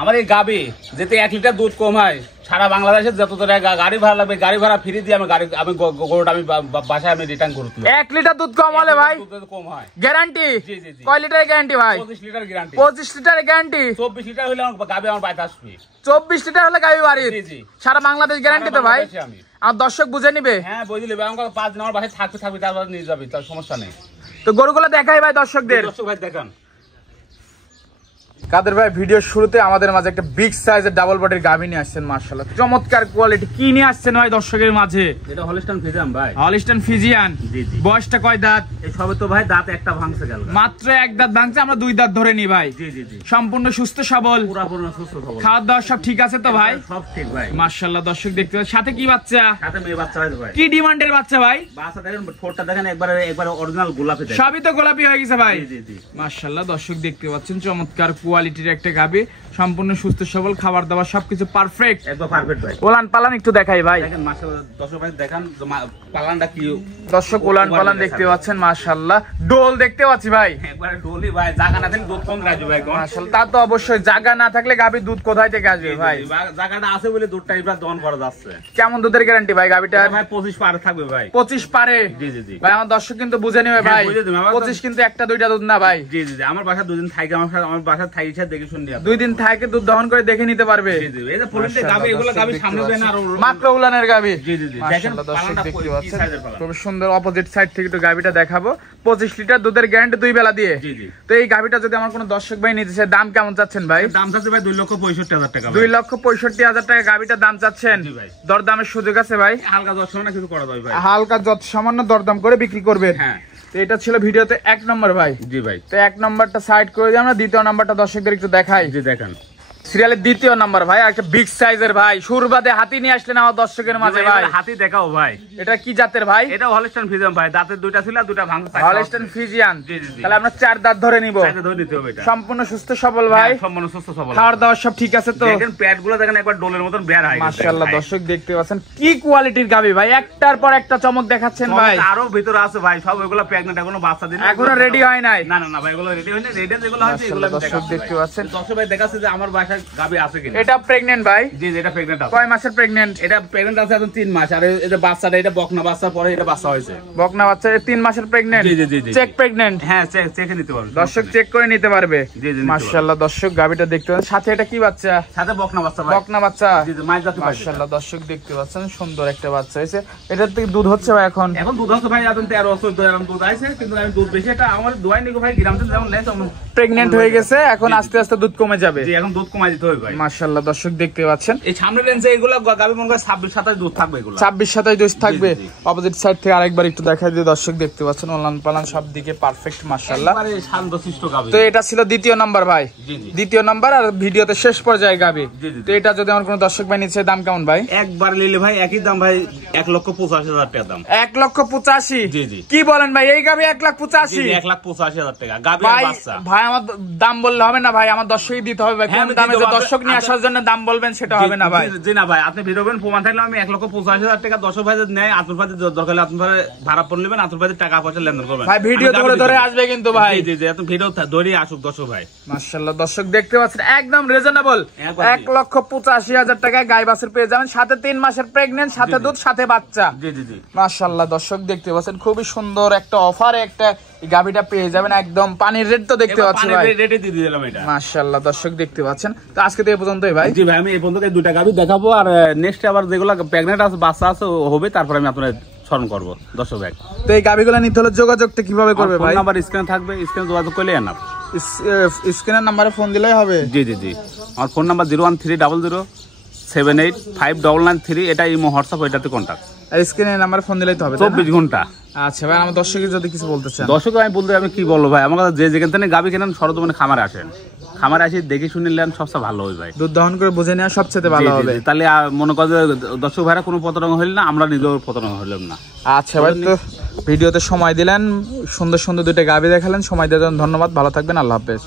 আমার এই গাবি যেতে 1 লিটার দুধ কম হয় সারা বাংলাদেশে যত টাকা গাড়ি ভাড়া লাগবে গাড়ি ভাড়া ফ্রি দিয়ে আমি গরুটা আমি বাসায় আমি রিটার্ন করতে 1 লিটার দুধ কম হলে ভাই দুধ কম হয় গ্যারান্টি। জি জি জি কয় লিটারের গ্যারান্টি ভাই? 25 লিটার গ্যারান্টি। 25 লিটারের গ্যারান্টি। 24 লিটার হলে আমার গাবি আমার বাড়িতে আসবে। 24 লিটার হলে গাবি বাড়ি। জি জি সারা বাংলাদেশ গ্যারান্টি তো ভাই। আর দর্শক বুঝে নিবে। হ্যাঁ বুঝে নিবে। আমার 5 দিন আমার বাসায় থাকবে তারপর নিয়ে যাবে, তার সমস্যা নেই। তো গরুগুলো দেখাই ভাই দর্শকদের। দর্শক ভাই দেখান। কাদের ভাই ভিডিওর শুরুতে আমাদের মাঝে একটা বিগ সাইজের ডাবল বডির গাভী নিয়ে আসছেন, মাশাআল্লাহ চমৎকার কোয়ালিটি। কি নিয়ে আসছেন ভাই দর্শকের মাঝে? এটা হলস্টাইন ফ্রিজিয়ান ভাই। Holstein Friesian. জি জি। বয়সটা কয় দাঁত? এই সবে তো ভাই দাঁত একটা ভাঙছে গেল। মাত্র 1 দাঁত ভাঙছে, আমরা 2 দাঁত ধরে নি ভাই। জি জি জি। সম্পূর্ণ সুস্থ সবল, পুরোপুরি সুস্থ সবল। খাওয়া দাওয়া সব ঠিক আছে তো ভাই? সব ঠিক ভাই মাশাআল্লাহ। দর্শক দেখতে পাচ্ছেন সাথে কি বাচ্চা? সাথে মেয়ে বাচ্চা ভাই। কি ডিমান্ডের বাচ্চা ভাই? বাচ্চা দেখেন, ঠোঁটটা দেখেন একবারে অরিজিনাল গোলাপি দেখেন। সবই তো গোলাপি হয়ে গেছে ভাই। জি জি জি। মাশাআল্লাহ। দর্শক দেখতে পাচ্ছেন চমৎকার কোয়ালিটির একটা গাভী, সম্পূর্ণ সুস্থ সবল, খাবার দাবার সবকিছু পারফেক্ট, একদম পারফেক্ট ভাই। ওলান পালান একটু দেখাই ভাই। দেখেন মাশাআল্লাহ দর্শক ভাই দেখান পালানটা কি। দর্শক ওলান পালান দেখতে পাচ্ছেন মাশাআল্লাহ। ডোল দেখতে পাচ্ছি ভাই, একবারে ডোলি ভাই। জায়গা না থাকলে দুধ কম রাখবে ভাই। মাশাআল্লাহ। তা তো অবশ্যই, জায়গা না থাকলে গাভীর দুধ কোথায় থেকে আসবে ভাই? জায়গাটা আছে বলে দুধটা এবার দহন করা যাচ্ছে। কেমন দুধের গ্যারান্টি ভাই গাভীটা? ভাই 25 পারে থাকবে ভাই। 25 পারে? জি জি জি। ভাই আমার দর্শক কিন্তু বুঝে নেবে ভাই, 25 কিন্তু একটা দুইটা দুধ না ভাই। জি জি জি। আমার বাসা 2 দিন থাকে, আমার বাসা থাকি সাথে দেখে শুন নিয়া 2 দিন থাকে দুধ দহন করে দেখে নিতে পারবে। জি জি। এই যে পুলিশে গাবি, এগুলো গাবি সামনে দেন আর মাত্র উলানের গাবি। জি জি জি। দেখেন পালানটা দেখতে কি পাচ্ছেন সাইজের পালান। খুব সুন্দর। অপোজিট সাইড থেকে একটু গাবিটা দেখাবো। 25 লিটার দুধের গ্যারান্টি 2 বেলা দিয়ে। জি জি। তো এই গাবিটা যদি আমার কোনো দর্শক ভাই নিতে চায়, দাম কেমন চাচ্ছেন ভাই? দাম চাচ্ছে ভাই 2,65,000 টাকা। 2,65,000 টাকা গাবিটার দাম চাচ্ছেন। জি ভাই। দরদামের সুযোগ আছে ভাই? হালকা দর্শন না কিছু করা যাবে ভাই। হালকা যত সামান্য দরদাম করে বিক্রি করবেন। হ্যাঁ। তো এটা ছিল ভিডিওতে 1 নম্বর ভাই। জি ভাই। তো 1 নম্বরটা সাইড করে দিয়ে আমরা দ্বিতীয় নাম্বারটা দর্শকদের একটু দেখাই। জি দেখেন। সিরিয়ালের দ্বিতীয় নাম্বার ভাই, একটা বিগ সাইজের ভাই। সুরবাদে হাতি নিয়ে আসলেন আমার দর্শকের মাঝে ভাই। হাতি দেখাও ভাই। এটা কি জাতের ভাই? এটা হলস্টাইন ফ্রিজিয়ান ভাই। দাঁতের 2টা ছিল, 2টা ভাঙছে। Holstein Friesian. জি জি জি। তাহলে আমরা 4 দাঁত ধরে নিব। 4 ধরে নিতে হবে এটা। সম্পূর্ণ সুস্থ সবল ভাই। সম্পূর্ণ সুস্থ সবল। খাওয়ার দাওয়ার সব ঠিক আছে তো? দেখেন পেটগুলো দেখেন একবার ডোলের মতন বের হয়। মাশাআল্লাহ। দর্শক দেখতে পাচ্ছেন কি কোয়ালিটির গাবি ভাই, একটার পর একটা চমক দেখাচ্ছেন ভাই। আরো ভিতরে আছে ভাই, সব এগুলো প্রেগন্যান্ট, এখনো বাচ্চা দিন, এখনো রেডি হয় নাই। না না না ভাই, এগুলো রেডি হয়নি। রেডি যেগুলো আছে এগুলো দর্শক দেখতে পাচ্ছেন। দর্শক ভাই দেখাচ্ছে যে আমার বাসায় গাবি আছে কিনা। এটা প্রেগন্যান্ট ভাই? জি জি, এটা প্রেগন্যান্ট আছে। কয় মাসের প্রেগন্যান্ট? এটা প্রেগন্যান্ট আছে এখন 3 মাস। আর এটা বাচ্চাটা, এটা বকনা বাচ্চা, পরে এটা বাচ্চা হয়েছে। বকনা বাচ্চা 3 মাসের প্রেগন্যান্ট? জি জি জি জি। Check pregnant? হ্যাঁ চেকে নিতে পারবে দর্শক, চেক করে নিতে পারবে। জি জি। মাশাআল্লাহ। দর্শক গাবিটা দেখতে পাচ্ছেন, সাথে এটা কি বাচ্চা? সাথে বকনা বাচ্চা ভাই। বকনা বাচ্চা? জি জি, মাইজ জাতি। মাশাআল্লাহ। দর্শক দেখতে পাচ্ছেন সুন্দর একটা বাচ্চা হয়েছে। এটার থেকে দুধ হচ্ছে ভাই এখন? এখন দুধ হচ্ছে ভাই, এখন 13 এরকম দুধ আছে, কিন্তু আমি দুধ বেশি এটা আমার দোয়াই নিগো ভাই। গ্রাম থেকে যেমন লেন তেমন প্রেগন্যান্ট হয়ে গেছে, এখন আস্তে আস্তে দুধ কমে যাবে। জি, এখন দুধ কমাই দিতে হবে ভাই। মাশাআল্লাহ। দর্শক দেখতে পাচ্ছেন এই সামনে লেন্সে এগুলো গাবি মনে করে 26-27 দুধ থাকবে। এগুলো 26-27 দুধ থাকবে। অপোজিট সাইড থেকে আরেকবার একটু দেখাই দিয়ে দর্শক দেখতে পাচ্ছেন ওলান পালান সব দিকে পারফেক্ট মাশাআল্লাহ। একবারে শান্তশিষ্ট গাবি। তো এটা ছিল দ্বিতীয় নাম্বার ভাই। জি জি। দ্বিতীয় নাম্বার আর ভিডিওতে শেষ পর্যায়ে গাবি। জি জি। তো এটা যদি আমার কোনো দর্শক ভাই নিচ্ছে, দাম কেমন ভাই? একবার নিলে ভাই একই দাম ভাই, 1,85,000 টাকা দাম। 1,85,000? জি জি। কি বলেন ভাই, এই গাবি 1,85,000? 1,85,000 টাকা গাবি আর বাচ্চা। ভাই আমার দাম বললে হবে না ভাই, আমার দর্শকই দিতে হবে ভাই। কোন দামে যে দর্শক নিয়ে আসার জন্য দাম বলবেন সেটা হবে না ভাই। জি না ভাই, আপনি ভিডিওবেন প্রমাণ থাকলে আমি 1,85,000 টাকা দর্শক ভাই যদি নেয়, আতুর ভাই দরকার হলে আপনার ভাড়া পড়ে নেবেন, আতুর ভাই টাকা পয়সা লেনদেন করবেন ভাই। ভিডিও ধরে ধরে আসবে কিন্তু ভাই। জি জি, এত ভিডিও ধরে আসুক দর্শক ভাই। মাশাআল্লাহ। দর্শক দেখতে পাচ্ছেন একদম রিজনেবল 1,85,000 টাকায় গাই বাছুর পেয়ে যাবেন, সাথে 3 মাসের প্রেগন্যান্ট, সাথে দুধ, সাথে বাচ্চা। জি জি জি। মাশাআল্লাহ। দর্শক দেখতে পাচ্ছেন খুবই সুন্দর একটা অফারে একটা গাবিটা পেয়ে যাবেন, একদম পানির রেট তো দেখতে পাচ্ছেন ভাই। পানির রেটে দিয়ে দিলাম এটা। মাশাআল্লাহ। দর্শক দেখতে পাচ্ছেন। তো আজকে তো এই পর্যন্তই ভাই। জি ভাই, আমি এই পর্যন্ত 2টা গাবি দেখাবো, আর নেক্সট আবার যেগুলো প্রেগন্যান্ট আছে, বাচ্চা আছে হবে, তারপর আমি আপনাদের স্মরণ করব দর্শক ভাই। তো এই গাবিগুলো নিতে হলে যোগাযোগটা কিভাবে করবে ভাই? নাম্বার স্ক্রিনে থাকবে, স্ক্রিনে যোগাযোগ করলে না, স্ক্রিনের নম্বরে ফোন দিলেই হবে। জি জি জি। আমার ফোন নাম্বার 01300785993। এটা ইমো হোয়াটসঅ্যাপ, এটাতে কন্টাক্ট। আর স্ক্রিনের নম্বরে ফোন দিলেই তো হবে 24 ঘন্টা। আচ্ছা ভাই, আমার দর্শকের যদি কিছু বলতে চান? দর্শক আমি বলতে আমি কি বলবো ভাই, আমার কাছে যে যেখান থেকে গাবি কেনেন সরজমিনে খামারে আসেন, খামারে আসি দেখে শুনে নেন, সবচেয়ে ভালো হয় ভাই। দুধ দহন করে বুঝে নেওয়া সবচেয়ে ভালো হবে। তাহলে মনে করে দর্শক ভাইরা কোনো প্রতারণা হইল না, আমরা নিজেও প্রতারণা হইলাম না। আচ্ছা ভাই, তো ভিডিওতে সময় দিলেন, সুন্দর সুন্দর 2টা গাবি দেখালেন, সময় দেওয়ার জন্য ধন্যবাদ। ভালো থাকবেন, আল্লাহ হাফেজ।